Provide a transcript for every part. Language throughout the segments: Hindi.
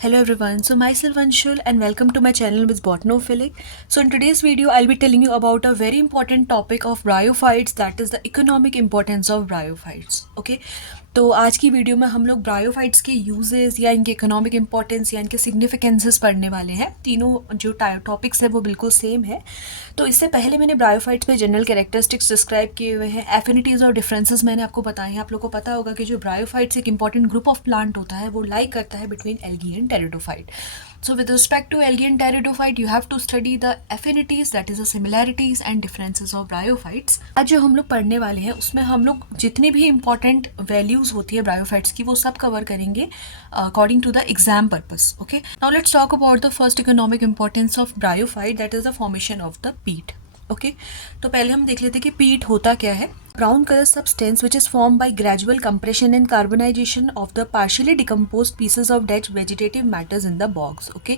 Hello everyone, so myself Anshul and welcome to my channel with Botanophilic. So in today's video, I'll be telling you about a very important topic of bryophytes, that is the economic importance of bryophytes. Okay, तो आज की वीडियो में हम लोग ब्रायोफाइट्स के यूजेस या इनके इकोनॉमिक इंपॉर्टेंस या इनके सिग्निफिकेंसेस पढ़ने वाले हैं। तीनों जो टॉपिक्स हैं वो बिल्कुल सेम है। तो इससे पहले मैंने ब्रायोफाइट्स पे जनरल कैरेक्टरिस्टिक्स डिस्क्राइब किए हुए हैं, एफिनिटीज़ और डिफरेंसेस मैंने आपको बताए हैं। आप लोगों को पता होगा कि जो ब्रायोफाइट्स एक इंपॉर्टेंट ग्रुप ऑफ प्लांट होता है वो लाइक करता है between algae and pteridophyte. So with respect to algae and pteridophyte, you have to study the affinities, that is the similarities and differences of bryophytes. आज जो हम लोग पढ़ने वाले हैं उसमें हम लोग जितनी भी important values होती है bryophytes की वो सब cover करेंगे according to the exam purpose. Okay. Now let's talk about the first economic importance of bryophyte, that is the formation of the peat. Okay तो पहले हम देख लेते हैं कि पीट होता क्या है। Brown colour substance which is form by gradual compression and carbonization of the partially decomposed pieces of dead vegetative matters in the bogs. Okay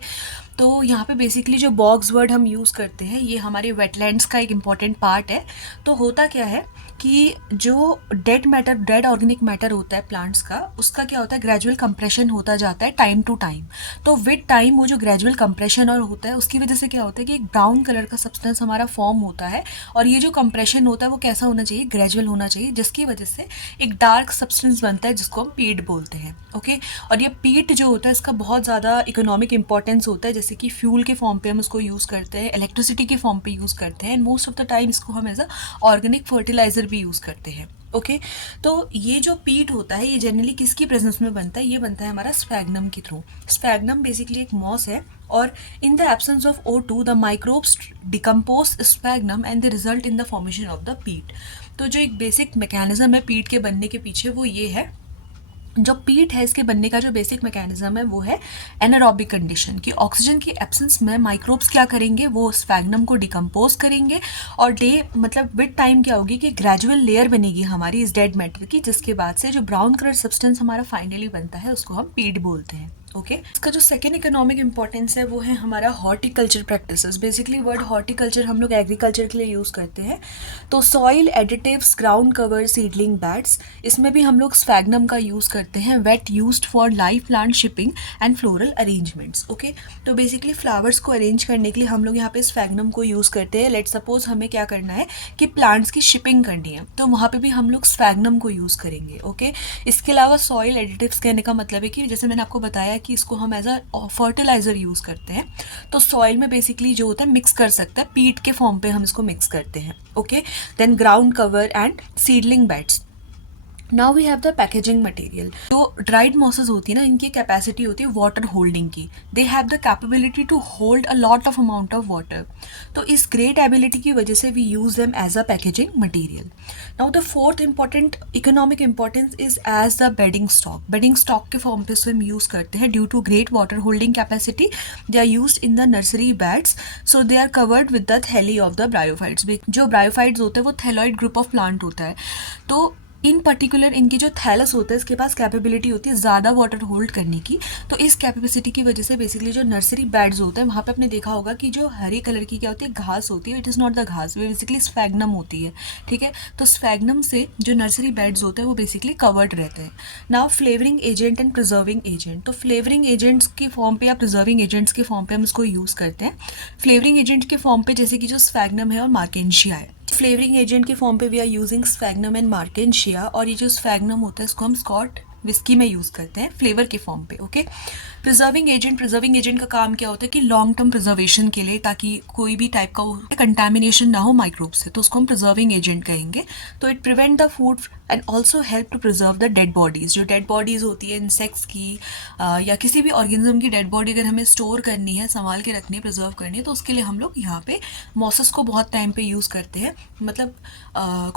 तो यहाँ पे बेसिकली जो बॉग्स वर्ड हम यूज़ करते हैं ये हमारे वेटलैंड्स का एक इम्पॉर्टेंट पार्ट है। तो होता क्या है कि जो dead matter, dead organic matter होता है प्लांट्स का, उसका क्या होता है, ग्रेजुअल कंप्रेशन होता जाता है टाइम टू टाइम। तो विद टाइम वो जो ग्रेजुअल कंप्रेशन और होता है उसकी वजह से क्या होता है कि एक ब्राउन कलर का सब्सटेंस हमारा फॉर्म होता है। और ये जो कंप्रेशन होता है वो कैसा होना चाहिए, ग्रेजुअल होना चाहिए, जिसकी वजह से एक डार्क सब्सटेंस बनता है जिसको हम पीट बोलते हैं। ओके और ये पीट जो होता है इसका बहुत ज़्यादा इकोनॉमिक इंपॉर्टेंस होता है, जैसे कि फ्यूल के फॉर्म पे हम इसको यूज़ करते हैं, इलेक्ट्रिसिटी के फॉर्म पे यूज़ करते हैं, and most of the time इसको हम एज अ ऑर्गेनिक फर्टिलाइजर भी यूज़ करते हैं। ओके तो ये जो पीट होता है ये जनरली किसकी प्रेजेंस में बनता है, ये बनता है हमारा स्फैग्नम के थ्रू। स्फैग्नम बेसिकली एक मॉस है और in the absence of O2 the microbes decompose sphagnum and the result in the formation of the पीट। तो जो एक बेसिक मैकेनिज्म है पीट के बनने के पीछे वो ये है, जो पीट है इसके बनने का जो बेसिक मैकेनिज्म है वो है एनारोबिक कंडीशन की। ऑक्सीजन की एब्सेंस में माइक्रोब्स क्या करेंगे, वो स्फैग्नम को डिकम्पोज करेंगे और मतलब विद टाइम क्या होगी कि ग्रेजुअल लेयर बनेगी हमारी इस डेड मैटर की, जिसके बाद से जो ब्राउन कलर सब्सटेंस हमारा फाइनली बनता है उसको हम पीट बोलते हैं। ओके इसका जो सेकेंड इकोनॉमिक इंपॉर्टेंस है वो है हमारा horticulture practices. Basically word horticulture हम लोग एग्रीकल्चर के लिए यूज़ करते हैं। तो soil additives, ground cover, seedling beds, इसमें भी हम लोग स्फैग्नम का यूज़ करते हैं। Wet used for live plant shipping and floral arrangements. Okay तो बेसिकली फ्लावर्स को अरेंज करने के लिए हम लोग यहाँ पे स्फैग्नम को यूज़ करते हैं। लेट सपोज हमें क्या करना है कि प्लांट्स की शिपिंग करनी है तो वहाँ पे भी हम लोग स्फैग्नम को यूज़ करेंगे। ओके इसके अलावा सॉइल एडिटिव्स कहने का मतलब है कि जैसे मैंने आपको बताया कि इसको हम एज अ फर्टिलाइजर यूज़ करते हैं, तो सॉइल में बेसिकली जो होता है मिक्स कर सकता है, पीट के फॉर्म पे हम इसको मिक्स करते हैं। Okay then ground cover and seedling beds. Now we have the packaging material. जो ड्राइड मॉसेस होती है ना, इनकी कैपेसिटी होती है वाटर होल्डिंग की। They have the capability to hold a lot of amount of water. तो इस ग्रेट एबिलिटी की वजह से we use them as a packaging material. Now the fourth important economic importance is as the bedding stock. Bedding stock के फॉर्म पे इसको हम यूज़ करते हैं due to great water holding capacity. They are use in the nursery beds, so they are covered with the थैली ऑफ द ब्रायोफाइट्स। जो ब्रायोफाइट्स होते हैं वो थैलॉइड ग्रुप ऑफ प्लांट होता है। तो इन पर्टिकुलर इनकी जो थैलस होता है इसके पास कैपेबिलिटी होती है ज़्यादा वाटर होल्ड करने की। तो इस कैपेसिटी की वजह से बेसिकली जो नर्सरी बेड्स होते हैं वहाँ पे आपने देखा होगा कि जो हरे कलर की क्या होती है, घास होती है। इट इज़ नॉट द घास, वो बेसिकली स्फैग्नम होती है। ठीक है तो स्फैग्नम से जो नर्सरी बेड्स होते हैं वो बेसिकली कवर्ड रहते हैं। Now flavouring agent and preserving agent. तो फ्लेवरिंग एजेंट्स की फॉर्म पे या प्रिजर्विंग एजेंट्स के फॉर्म पे हम इसको यूज़ करते हैं। फ्लेवरिंग एजेंट के फॉर्म पे जैसे कि जो स्फैग्नम है और मार्केंशिया है। फ्लेवरिंग एजेंट के फॉर्म पे we are using sphagnum and Marchantia, और ये जो स्फैग्नम होता है इसको हम स्कॉट विस्की में यूज़ करते हैं फ्लेवर के फॉर्म पे। ओके प्रिजर्विंग एजेंट का काम क्या होता है कि लॉन्ग टर्म प्रिजर्वेशन के लिए, ताकि कोई भी टाइप का कंटामिनेशन ना हो माइक्रोब से, तो उसको हम प्रिजर्विंग एजेंट कहेंगे। तो it prevent the food and also help to preserve the dead bodies. जो डेड बॉडीज़ होती है इंसेक्ट्स की या किसी भी ऑर्गेनिज्म की डेड बॉडी अगर हमें स्टोर करनी है, संभाल के रखनी है, प्रिजर्व करनी है, तो उसके लिए हम लोग यहाँ पे मॉसेस को बहुत टाइम पे यूज़ करते हैं। मतलब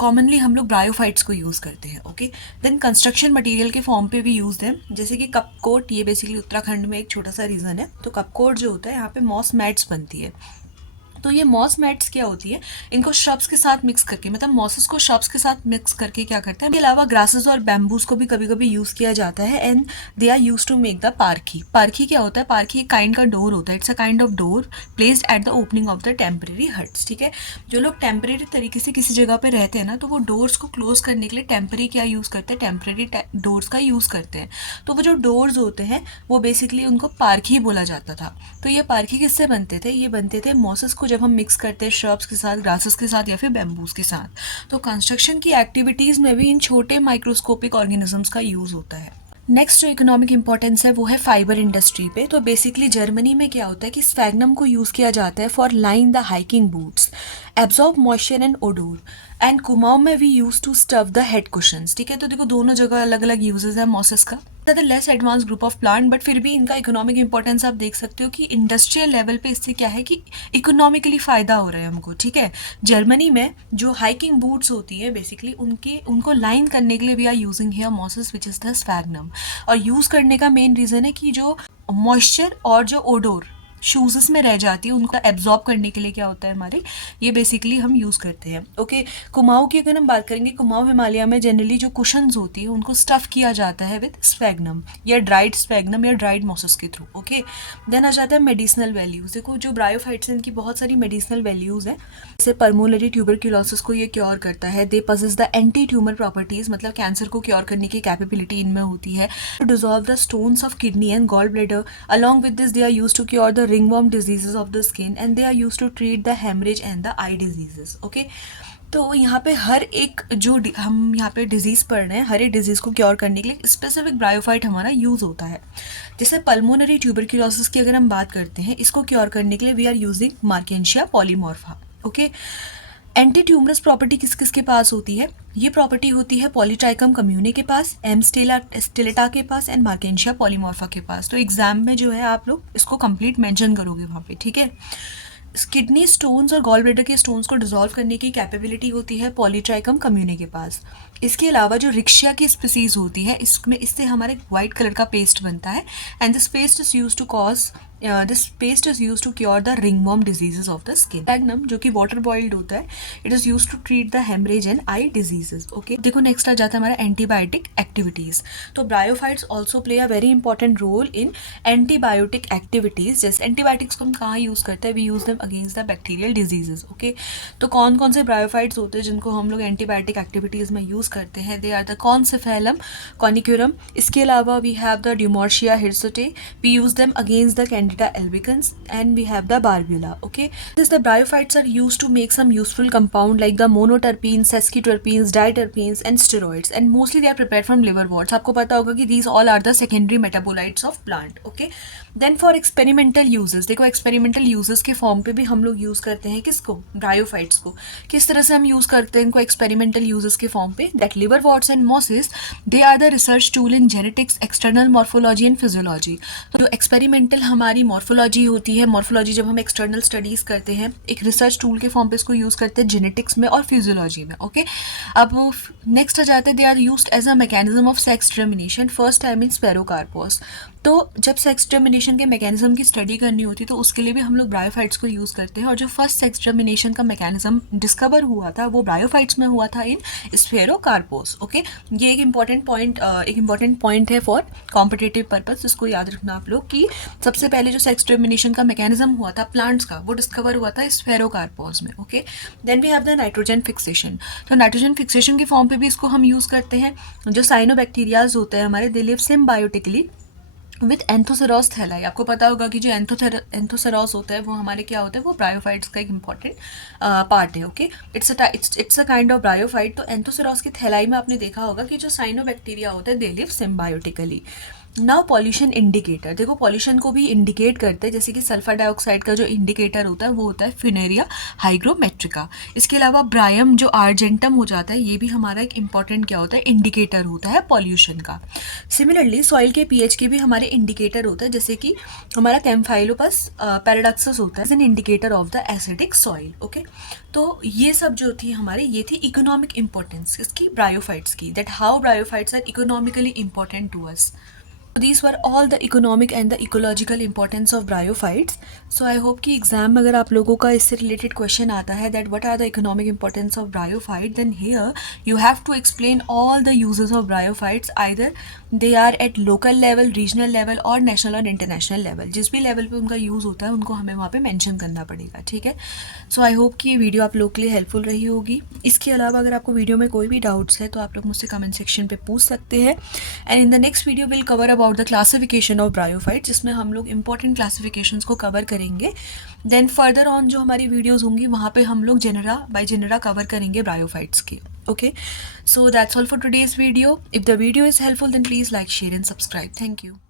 कॉमनली हम लोग ब्रायोफाइट्स को यूज़ करते हैं। ओके देन कंस्ट्रक्शन मटेरियल के फॉर्म पे भी यूज़ है, जैसे कि कपकोट। ये बेसिकली उत्तराखंड में एक छोटा सा रीजन है। तो कपकोट जो होता है यहाँ पे मॉस मैट्स बनती है। तो ये मॉस मैट्स क्या होती है, इनको श्रब्स के साथ मिक्स करके, मतलब मॉसेस को श्रब्स के साथ मिक्स करके क्या करते हैं। इसके अलावा ग्रासेस और बैम्बूज को भी कभी कभी यूज़ किया जाता है, and they are use to make the पारखी। पारखी क्या होता है, पारखी एक काइंड का डोर होता है, it's a kind of door placed at the opening of the temporary huts. ठीक है, जो लोग टेम्परेरी तरीके से किसी जगह पे रहते हैं ना, तो वो डोर्स को क्लोज करने के लिए टेम्परेरी क्या यूज़ करते हैं, टेम्परेरी डोर्स का यूज़ करते हैं। तो वो जो डोर्स होते हैं वो बेसिकली उनको पारखी बोला जाता था। तो ये पारखी किससे बनते थे, ये बनते थे मॉसेस को जब हम मिक्स करते हैं श्रब्स के साथ, ग्रासेस के साथ या फिर बैम्बूज के साथ। तो कंस्ट्रक्शन की एक्टिविटीज़ में भी इन छोटे माइक्रोस्कोपिक ऑर्गेनिजम्स का यूज़ होता है। नेक्स्ट जो इकोनॉमिक इंपॉर्टेंस है वो है फाइबर इंडस्ट्री पे। तो बेसिकली जर्मनी में क्या होता है कि स्फैग्नम को यूज़ किया जाता है for line the hiking boots, absorb moisture and odour. And Kumaon में we use to stuff the head cushions. ठीक है, तो देखो दोनों जगह अलग अलग यूजेस है मॉसेस का। The less advance group of plant, but फिर भी इनका इकोनॉमिक इंपॉर्टेंस आप देख सकते हो कि इंडस्ट्रियल लेवल पे इससे क्या है कि इकोनॉमिकली फ़ायदा हो रहा है हमको। ठीक है, जर्मनी में जो हाइकिंग बूट्स होती है बेसिकली उनको लाइन करने के लिए we are using hair mosses which is the sphagnum. और यूज़ करने का मेन रीज़न है कि जो मॉइस्चर और जो ओडोर शूज़ में रह जाती है उनको एब्जॉर्ब करने के लिए क्या होता है हमारे, ये बेसिकली हम यूज़ करते हैं। ओके, कुमाऊं की अगर हम बात करेंगे, कुमाऊं हिमालय में जनरली जो कुशन्स होती है उनको स्टफ़ किया जाता है विद स्फैग्नम या ड्राइड स्फैग्नम या ड्राइड मॉसेस के थ्रू। ओके, देन आ जाता है मेडिसिनल वैल्यूज़। देखो जो ब्रायोफाइट्स हैं इनकी बहुत सारी मेडिसिनल वैल्यूज़ हैं, जैसे पर्मुलरी ट्यूबरक्यूलोसिस को ये क्योर करता है, they possess the anti tumour properties, मतलब कैंसर को क्योर करने की कैपेबिलिटी इनमें होती है। To dissolve the stones of kidney and gall bladder, along with this they are use to cure the ringworm diseases of the skin and they are used to treat the hemorrhage and the eye diseases. Okay, तो यहाँ पे हर एक जो हम यहाँ पे डिजीज़ पढ़ रहे हैं, हर एक डिजीज़ को क्योर करने के लिए स्पेसिफिक ब्रायोफाइट हमारा यूज़ होता है। जैसे पल्मोनरी ट्यूबरक्यूलोसिस की अगर हम बात करते हैं, इसको क्योर करने के लिए we are using Marchantia polymorpha. Okay, anti tumorous property किस किस के पास होती है, ये प्रॉपर्टी होती है पॉलीट्राइकम कम्यूने के पास, एम स्टेलेटा के पास एंड मार्केंशिया पॉलीमॉर्फा के पास। तो एग्जाम में जो है आप लोग इसको कंप्लीट मेंशन करोगे वहाँ पे। ठीक है, किडनी स्टोन्स और गॉल ब्लैडर के स्टोन्स को डिसॉल्व करने की कैपेबिलिटी होती है पॉलीट्राइकम कम्यूने के पास। इसके अलावा जो रिक्शिया की स्पीसीज होती है इससे हमारे वाइट कलर का पेस्ट बनता है, and this paste is use to cause this paste is use to cure the ringworm diseases of the skin. Sphagnum जो कि वाटर बॉइल्ड होता है, it is use to treat the haemorrhage and eye diseases. Okay, देखो नेक्स्ट आ जाता है हमारा एंटीबायोटिक एक्टिविटीज। तो bryophytes also play a very important role in antibiotic activities. जैसे एंटीबायोटिक्स को हम कहाँ यूज करते हैं, we use them against the bacterial diseases. Okay, तो कौन कौन से ब्रायोफाइट्स होते हैं जिनको हम लोग एंटीबायोटिक एक्टिविटीज में यूज करते हैं, दे आर द कॉन्सिफेलम कॉनिक्यूरम। इसके अलावा we have the Dumortiera hirsuta, we use them against the Candida albicans, and we have the barbula. Okay, this the bryophytes are used to make some useful compound like the monoterpenes, sesquiterpenes, diterpenes and steroids, and mostly they are prepared from liverworts. आपको पता होगा कि these all are the secondary metabolites of plant. Okay, then for experimental uses, देखो experimental uses के फॉर्म पे भी हम लोग यूज़ करते हैं किसको, ब्रायोफाइट्स को। किस तरह से हम यूज़ करते हैं इनको experimental uses के फॉर्म पे, that liverworts and mosses they are the research tool in genetics, external morphology and physiology। तो जो experimental हमारी मॉर्फोलॉजी होती है, मॉर्फोलॉजी जब हम एक्सटर्नल स्टडीज़ करते हैं, एक रिसर्च टूल के फॉर्म पे इसको यूज़ करते हैं जेनेटिक्स में और फिजियोलॉजी में। ओके, अब नेक्स्ट आ जाते हैं, they are used as a mechanism of sex determination first time in Sphaerocarpos. तो जब सेक्स डिटर्मिनेशन के मैकेनिज्म की स्टडी करनी होती है तो उसके लिए भी हम लोग ब्रायोफाइट्स को यूज़ करते हैं। और जो फर्स्ट सेक्स डिटर्मिनेशन का मैकेनिज्म डिस्कवर हुआ था वो ब्रायोफाइट्स में हुआ था इन स्फेरोकार्पोस। ओके, ये एक इंपॉर्टेंट पॉइंट है फॉर कॉम्पिटेटिव पर्पस, इसको याद रखना आप लोग कि सबसे पहले जो सेक्स डिटर्मिनेशन का मैकेनिज्म हुआ था प्लांट्स का, वो डिस्कवर हुआ था स्फेरोकार्पोस में। Okay, then we have the nitrogen fixation. तो नाइट्रोजन फिक्सेशन के फॉर्म पे भी इसको हम यूज़ करते हैं। जो साइनोबैक्टीरियाज होते हैं हमारे, दे लिव सिम्बायोटिकली विथ एंथोसेरॉस थैलाई। आपको पता होगा कि जो एंथोसेरॉस होता है वो हमारे क्या होता है, वो ब्रायोफाइट्स का एक इंपॉर्टेंट पार्ट है। Okay, it's a kind of bryophyte. तो एंथोसेरॉस की थैलाई में आपने देखा होगा कि जो साइनोबैक्टीरिया होता है they live symbiotically. Now pollution indicator, देखो पॉल्यूशन को भी इंडिकेट करते हैं, जैसे कि सल्फर डाइऑक्साइड का जो इंडिकेटर होता है वो होता है फिनेरिया हाइग्रोमेट्रिका। इसके अलावा ब्रायम जो आर्जेंटम हो जाता है, ये भी हमारा एक इंपॉर्टेंट क्या होता है, इंडिकेटर होता है पॉल्यूशन का। सिमिलरली सॉइल के पीएच के भी हमारे इंडिकेटर होता है, जैसे कि हमारा कैम्फाइलोपस पैराडॉक्सस होता है an indicator of the acidic soil. Okay, तो ये सब जो थी हमारे, ये थी इकोनॉमिक इंपॉर्टेंस इसकी ब्रायोफाइट्स की, that how bryophytes are economically important to us. These were all the economic and the ecological importance of bryophytes. So I hope कि एग्जाम में अगर आप लोगों का इससे रिलेटेड क्वेश्चन आता है that what are the economic importance of bryophyte, then here you have to explain all the uses of bryophytes, either they are at local level, regional level और national और international level. जिस भी लेवल पे उनका यूज़ होता है उनको हमें वहाँ पे मेंशन करना पड़ेगा, ठीक है. सो आई होप कि ये वीडियो आप लोग के लिए हेल्पफुल रही होगी. इसके अलावा अगर आपको वीडियो में कोई भी डाउट्स है तो आप लोग मुझसे कमेंट सेक्शन पे पूछ सकते हैं. And in the next video will cover about the classification of bryophyte, जिसमें हम लोग इंपॉर्टेंट क्लासिफिकेशंस को कवर करेंगे. देन फर्दर ऑन जो हमारी वीडियोज़ होंगी वहाँ पे हम लोग जेनरा बाय जेनरा कवर करेंगे ब्रायोफाइट्स की. Okay, so that's all for today's video. If the video is helpful, then please like, share and subscribe. Thank you.